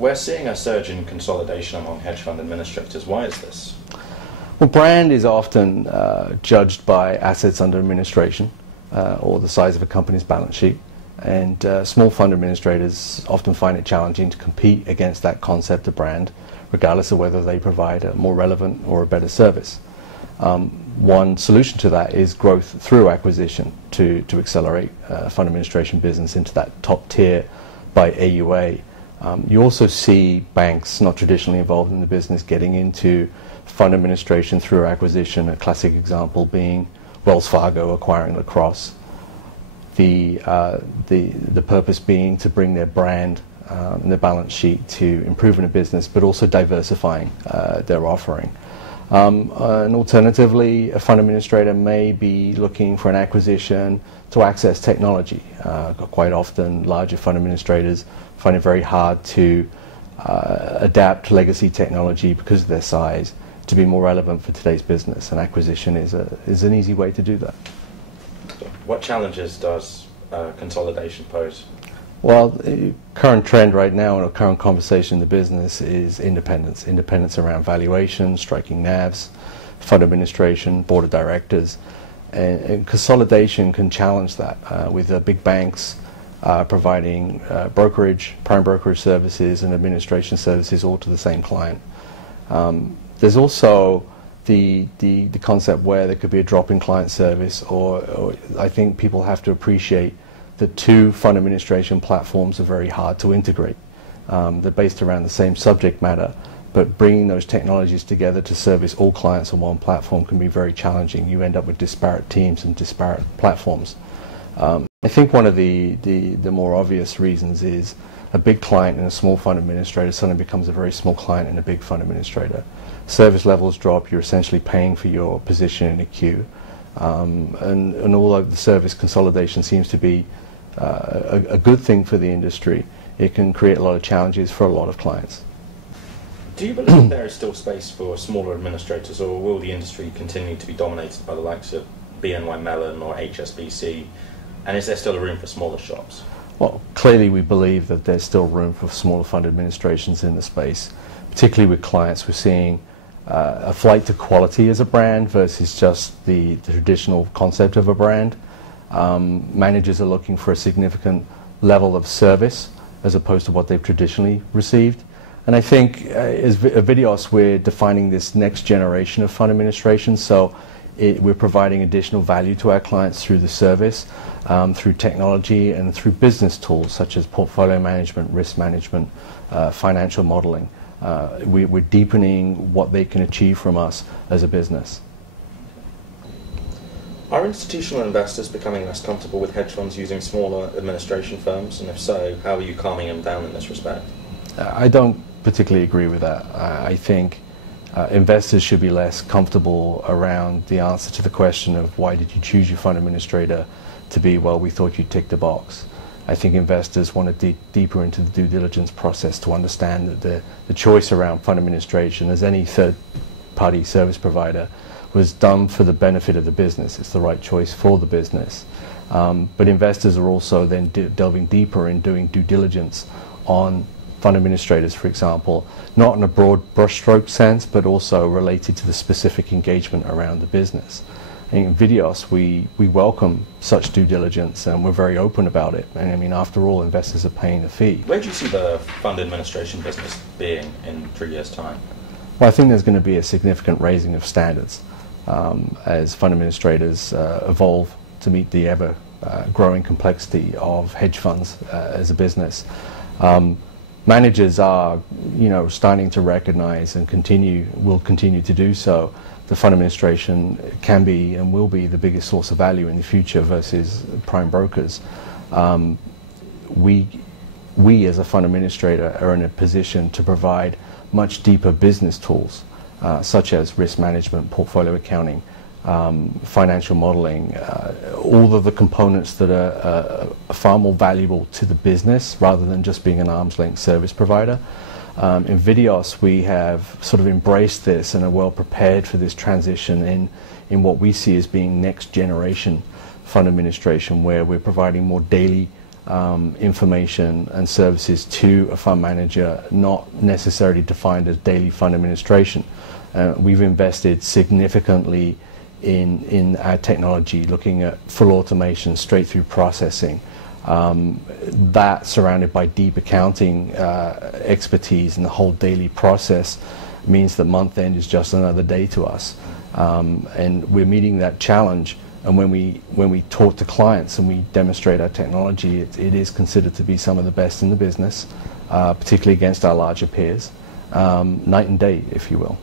We're seeing a surge in consolidation among hedge fund administrators. Why is this? Well, brand is often judged by assets under administration or the size of a company's balance sheet. And small fund administrators often find it challenging to compete against that concept of brand, regardless of whether they provide a more relevant or a better service. One solution to that is growth through acquisition to accelerate fund administration business into that top tier by AUA. You also see banks not traditionally involved in the business getting into fund administration through acquisition, a classic example being Wells Fargo acquiring Lacrosse. The purpose being to bring their brand and their balance sheet to improving a business, but also diversifying their offering. And alternatively, a fund administrator may be looking for an acquisition to access technology. Quite often, larger fund administrators find it very hard to adapt legacy technology because of their size to be more relevant for today's business, and acquisition is an easy way to do that. What challenges does consolidation pose? Well, the current trend right now and a current conversation in the business is independence. Independence around valuation, striking NAVs, fund administration, board of directors. And consolidation can challenge that with the big banks providing brokerage, prime brokerage services and administration services all to the same client. There's also the concept where there could be a drop in client service, or I think people have to appreciate that two fund administration platforms are very hard to integrate. They're based around the same subject matter, but bringing those technologies together to service all clients on one platform can be very challenging. You end up with disparate teams and disparate platforms. I think one of the more obvious reasons is a big client in a small fund administrator suddenly becomes a very small client in a big fund administrator. Service levels drop, you're essentially paying for your position in a queue. And although the service consolidation seems to be a good thing for the industry, it can create a lot of challenges for a lot of clients. Do you believe there is still space for smaller administrators, or will the industry continue to be dominated by the likes of BNY Mellon or HSBC? And is there still room for smaller shops? Well, clearly we believe that there's still room for smaller fund administrations in the space, particularly with clients. We're seeing a flight to quality as a brand versus just the traditional concept of a brand. Managers are looking for a significant level of service as opposed to what they've traditionally received. And I think as Viteos, we're defining this next generation of fund administration, so we're providing additional value to our clients through the service, through technology and through business tools such as portfolio management, risk management, financial modeling. We're deepening what they can achieve from us as a business. Are institutional investors becoming less comfortable with hedge funds using smaller administration firms? And if so, how are you calming them down in this respect? I don't particularly agree with that. I think investors should be less comfortable around the answer to the question of why did you choose your fund administrator to be, well, we thought you'd tick the box. I think investors want to dig deeper into the due diligence process to understand that the choice around fund administration, as any third-party service provider, was done for the benefit of the business. It's the right choice for the business. But investors are also then delving deeper in doing due diligence on fund administrators, for example, not in a broad brushstroke sense, but also related to the specific engagement around the business. In Viteos, we welcome such due diligence, and we're very open about it. And I mean, after all, investors are paying a fee. Where do you see the fund administration business being in 3 years' time? Well, I think there's going to be a significant raising of standards as fund administrators evolve to meet the ever-growing complexity of hedge funds as a business. Managers are, starting to recognize and will continue to do so. The fund administration can be and will be the biggest source of value in the future versus prime brokers. We as a fund administrator are in a position to provide much deeper business tools such as risk management, portfolio accounting, financial modeling, all of the components that are far more valuable to the business rather than just being an arm's length service provider. In Viteos, we have sort of embraced this and are well prepared for this transition in what we see as being next generation fund administration, where we're providing more daily information and services to a fund manager, not necessarily defined as daily fund administration. We've invested significantly in our technology, looking at full automation, straight through processing, that surrounded by deep accounting expertise, and the whole daily process means that month end is just another day to us. And we're meeting that challenge. And when we talk to clients and we demonstrate our technology, it is considered to be some of the best in the business, particularly against our larger peers, night and day, if you will.